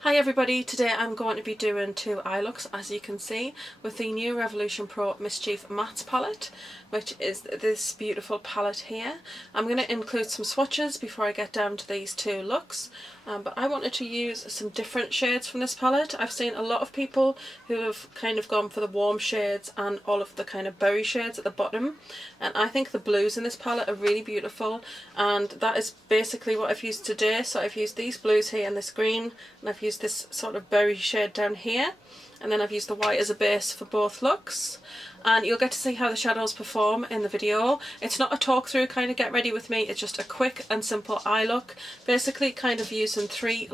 Hi everybody, today I'm going to be doing two eye looks, as you can see, with the new Revolution Pro Mischiefmatte palette, which is this beautiful palette here. I'm going to include some swatches before I get down to these two looks, but I wanted to use some different shades from this palette. I've seen a lot of people who have kind of gone for the warm shades and all of the kind of berry shades at the bottom, and I think the blues in this palette are really beautiful, and that is basically what I've used today. So I've used these blues here and this green, and I've used this sort of berry shade down here, and then I've used the white as a base for both looks, and you'll get to see how the shadows perform in the video. It's not a talk through kind of get ready with me, it's just a quick and simple eye look, basically kind of using three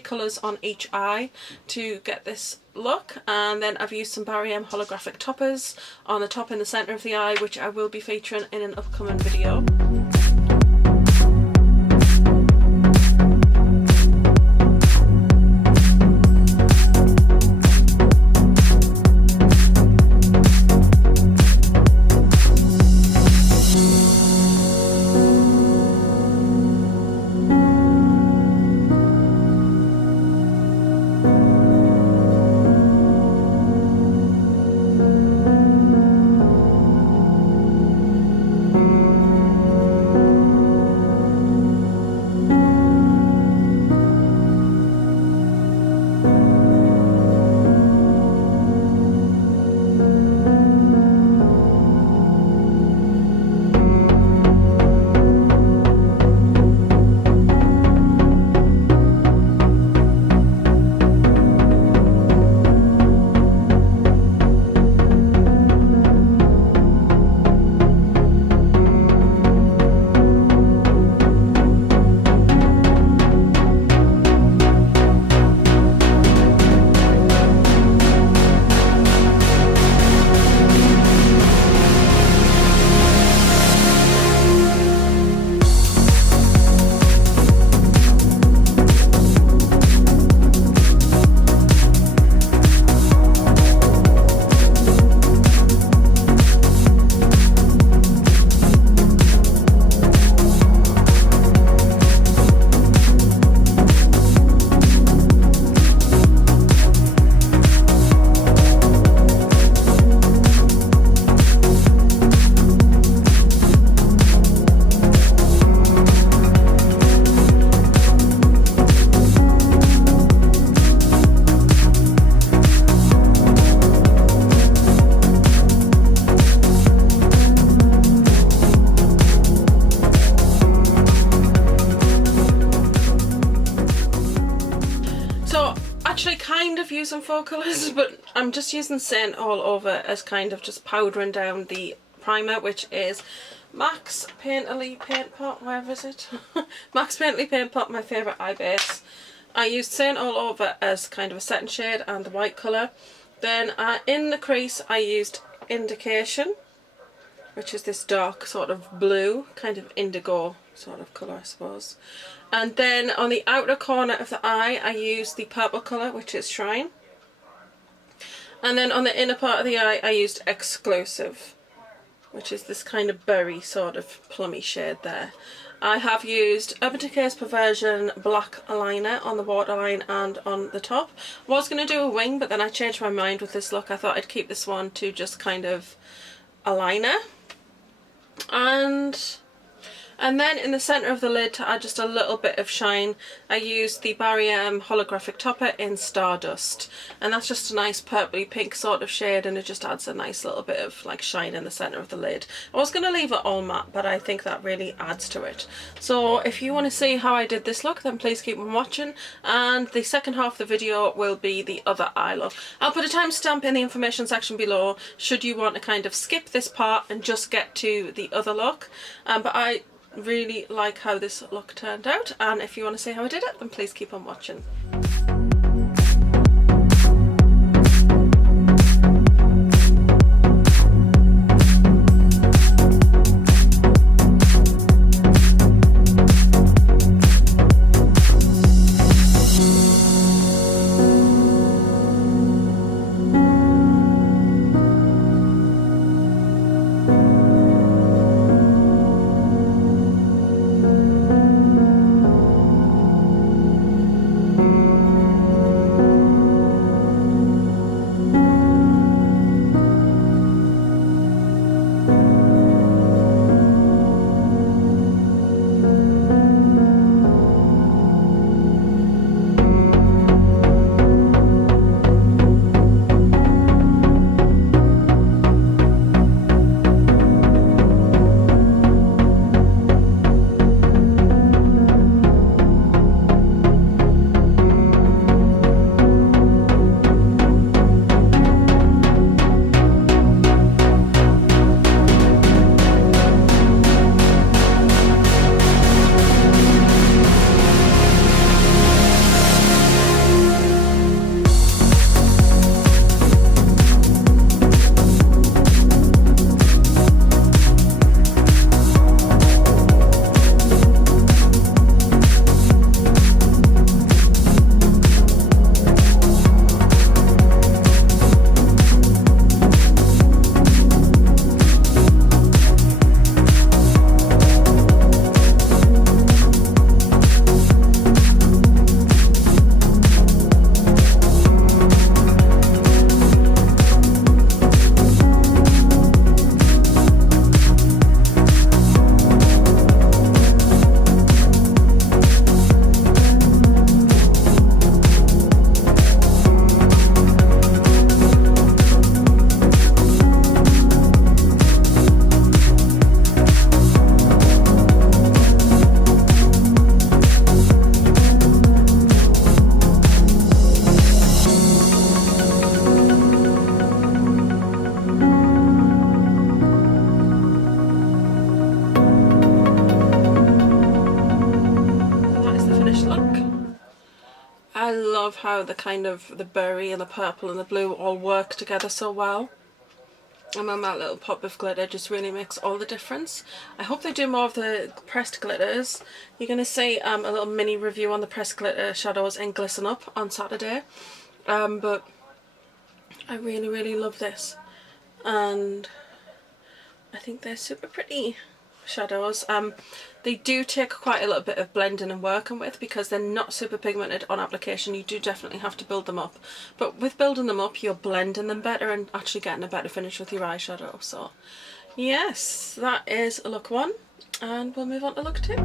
colours on each eye to get this look. And then I've used some GRWM holographic toppers on the top in the centre of the eye, which I will be featuring in an upcoming video. Kind of using four colours, but I'm just using Saint All Over as kind of just powdering down the primer, which is Max Painterly Paint Pot, where is it? Max Painterly Paint Pot, my favourite eye base. I used Saint All Over as kind of a setting shade and the white colour. Then in the crease I used Indication, which is this dark sort of blue, kind of indigo sort of colour, I suppose. And then on the outer corner of the eye I used the purple colour, which is Shrine. And then on the inner part of the eye I used Exclusive, which is this kind of berry sort of plummy shade there. I have used Urban Decay's Perversion black liner on the waterline and on the top. I was going to do a wing, but then I changed my mind with this look. I thought I'd keep this one to just kind of a liner. And then in the centre of the lid, to add just a little bit of shine, I used the GRWM holographic topper in Stardust, and that's just a nice purpley pink sort of shade, and it just adds a nice little bit of like shine in the centre of the lid. I was going to leave it all matte, but I think that really adds to it. So if you want to see how I did this look, then please keep on watching, and the second half of the video will be the other eye look. I'll put a timestamp in the information section below should you want to kind of skip this part and just get to the other look, but I really like how this look turned out, and if you want to see how I did it, then please keep on watching. love how the kind of the berry and the purple and the blue all work together so well. And then that little pop of glitter just really makes all the difference. I hope they do more of the pressed glitters. You're going to see a little mini review on the pressed glitter shadows in Glisten Up on Saturday. But I really, really love this. And I think they're super pretty shadows. They do take quite a little bit of blending and working with because they're not super pigmented on application. You do definitely have to build them up, but with building them up you're blending them better and actually getting a better finish with your eyeshadow. So yes, that is look 1, and we'll move on to look 2.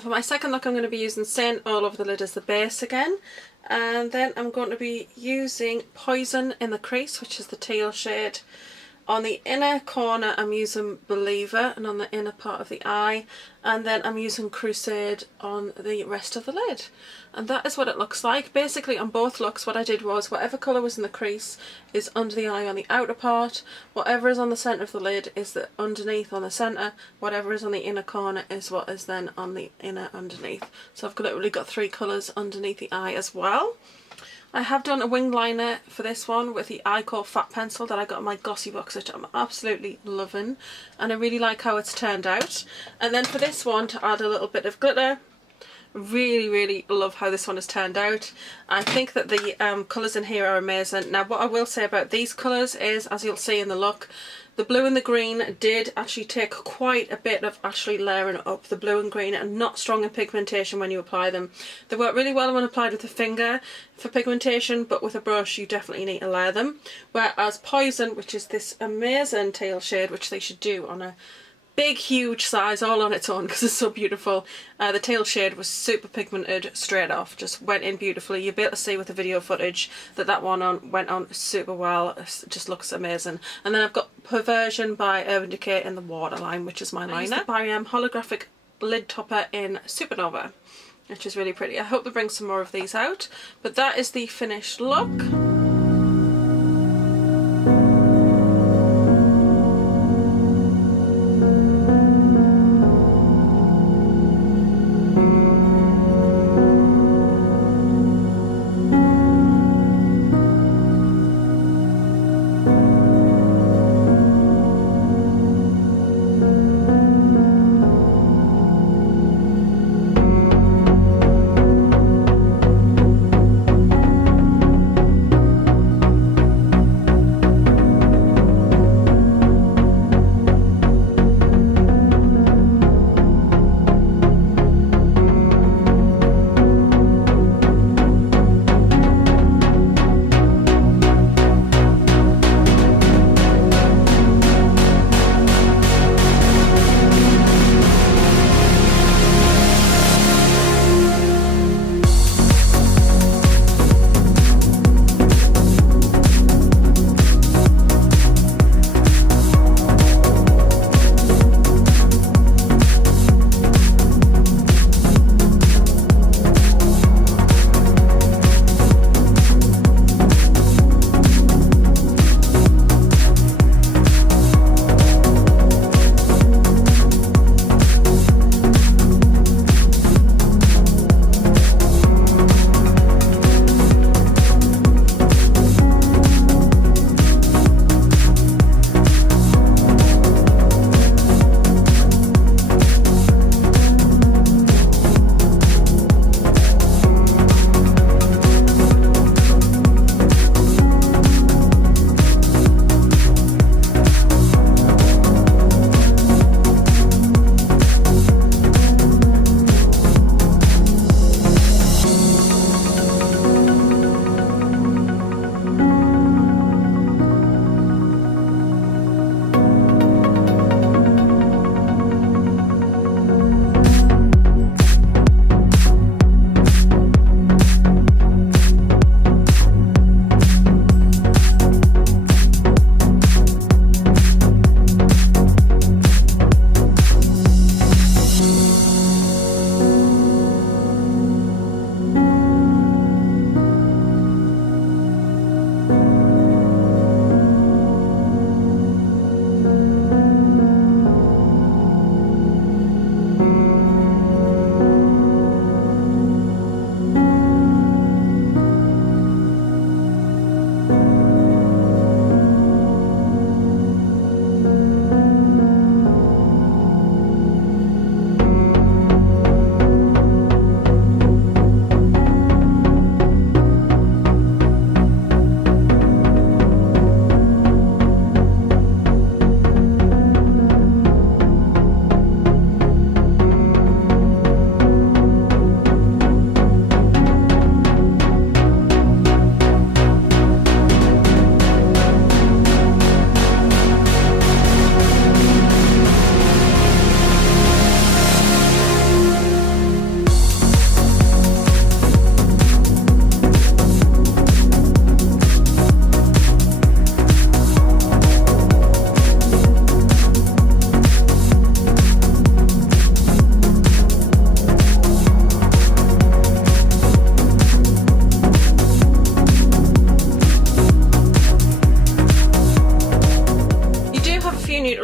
For my second look, I'm going to be using Saint all over the lid as the base again, and then I'm going to be using Poison in the crease, which is the teal shade. On the inner corner I'm using Believer, and on the inner part of the eye, and then I'm using Crusade on the rest of the lid. And that is what it looks like. Basically on both looks what I did was whatever colour was in the crease is under the eye on the outer part, whatever is on the centre of the lid is the underneath on the centre, whatever is on the inner corner is what is then on the inner underneath. So I've literally got 3 colours underneath the eye as well. I have done a wing liner for this one with the Icor Fat Pencil that I got in my Glossy box, which I'm absolutely loving, and I really like how it's turned out. And then for this one, to add a little bit of glitter, really love how this one has turned out. I think that the colours in here are amazing. Now what I will say about these colours is, as you'll see in the look, the blue and the green did actually take quite a bit of actually layering up. The blue and green are not strong in pigmentation when you apply them. They work really well when applied with a finger for pigmentation, but with a brush you definitely need to layer them. Whereas Poison, which is this amazing teal shade, which they should do on a big huge size all on its own because it's so beautiful. The teal shade was super pigmented straight off, just went in beautifully. You'll be able to see with the video footage that that one went on super well. It just looks amazing. And then I've got Perversion by Urban Decay in the waterline, which is my liner. I used the Barry holographic lid topper in Supernova, which is really pretty. I hope they bring some more of these out, but that is the finished look.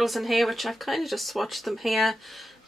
colours in here, which I've kind of just swatched them here.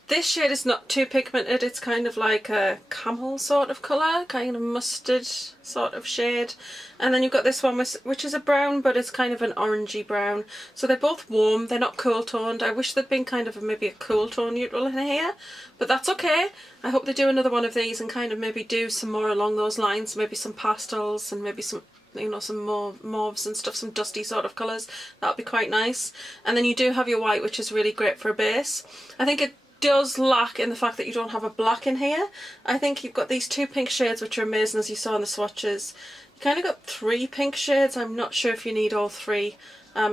This shade is not too pigmented, it's kind of like a camel sort of colour, kind of mustard sort of shade. And then you've got this one which is a brown, but it's kind of an orangey brown. So they're both warm, they're not cool toned. I wish there'd been kind of maybe a cool tone neutral in here, but that's okay. I hope they do another one of these and kind of maybe do some more along those lines, maybe some pastels and maybe some, you know, some more mauves and stuff, some dusty sort of colours. That'll be quite nice. And then you do have your white, which is really great for a base. I think it does lack in the fact that you don't have a black in here. I think you've got these two pink shades which are amazing, as you saw in the swatches. You kind of got three pink shades. I'm not sure if you need all three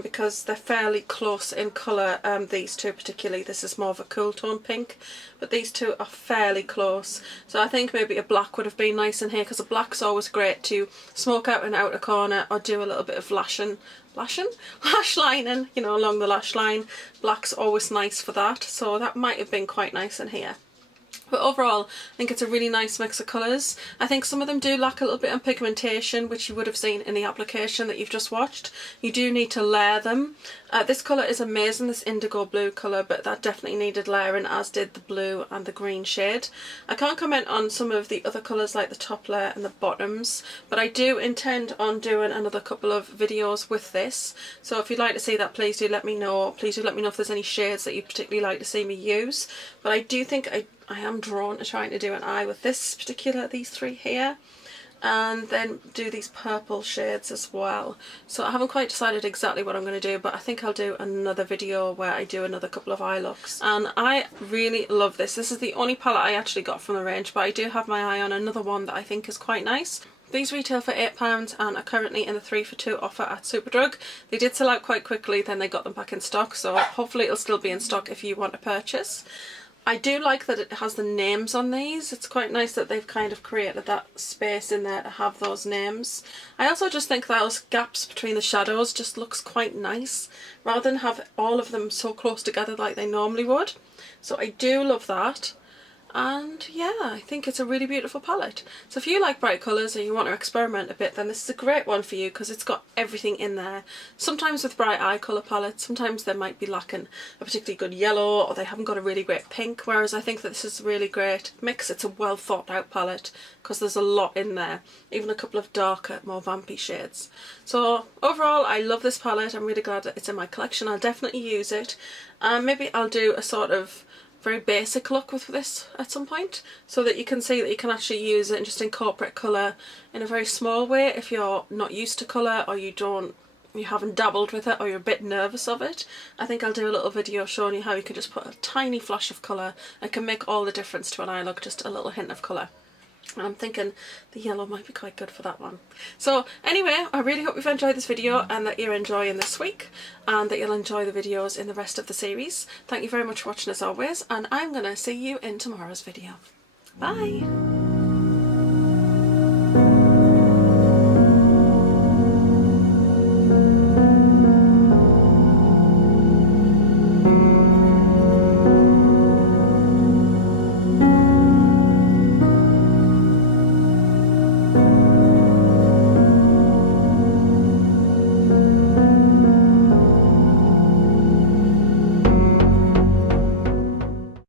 because they're fairly close in colour. These two particularly, this is more of a cool tone pink, but these two are fairly close. So I think maybe a black would have been nice in here, because a black's always great to smoke out an outer corner or do a little bit of lash lining, you know, along the lash line. Black's always nice for that, so that might have been quite nice in here. But overall, I think it's a really nice mix of colours. I think some of them do lack a little bit of pigmentation, which you would have seen in the application that you've just watched. You do need to layer them. This colour is amazing, this indigo blue colour, but that definitely needed layering, as did the blue and the green shade. I can't comment on some of the other colours like the top layer and the bottoms, but I do intend on doing another couple of videos with this. So if you'd like to see that, please do let me know. Please do let me know if there's any shades that you'd particularly like to see me use. But I do think I am drawn to trying to do an eye with these three here, and then do these purple shades as well. So I haven't quite decided exactly what I'm going to do, but I think I'll do another video where I do another couple of eye looks. And I really love this. This is the only palette I actually got from the range, but I do have my eye on another one that I think is quite nice. These retail for £8 and are currently in the 3 for 2 offer at Superdrug. They did sell out quite quickly, then they got them back in stock, so hopefully it'll still be in stock if you want to purchase. I do like that it has the names on these. It's quite nice that they've kind of created that space in there to have those names. I also just think those gaps between the shadows just looks quite nice, rather than have all of them so close together like they normally would. So I do love that. And yeah, I think it's a really beautiful palette. So if you like bright colours and you want to experiment a bit, then this is a great one for you, because it's got everything in there. Sometimes with bright eye colour palettes, sometimes they might be lacking a particularly good yellow, or they haven't got a really great pink, whereas I think that this is a really great mix. It's a well thought out palette, because there's a lot in there, even a couple of darker, more vampy shades. So overall, I love this palette. I'm really glad that it's in my collection. I'll definitely use it. Maybe I'll do a sort of very basic look with this at some point, so that you can see that you can actually use it and just incorporate colour in a very small way if you're not used to colour, or you haven't dabbled with it, or you're a bit nervous of it. I think I'll do a little video showing you how you can just put a tiny flash of colour and can make all the difference to an eye look, just a little hint of colour. And I'm thinking the yellow might be quite good for that one. So anyway, I really hope you've enjoyed this video and that you're enjoying this week, and that you'll enjoy the videos in the rest of the series. Thank you very much for watching as always, and I'm going to see you in tomorrow's video. Bye!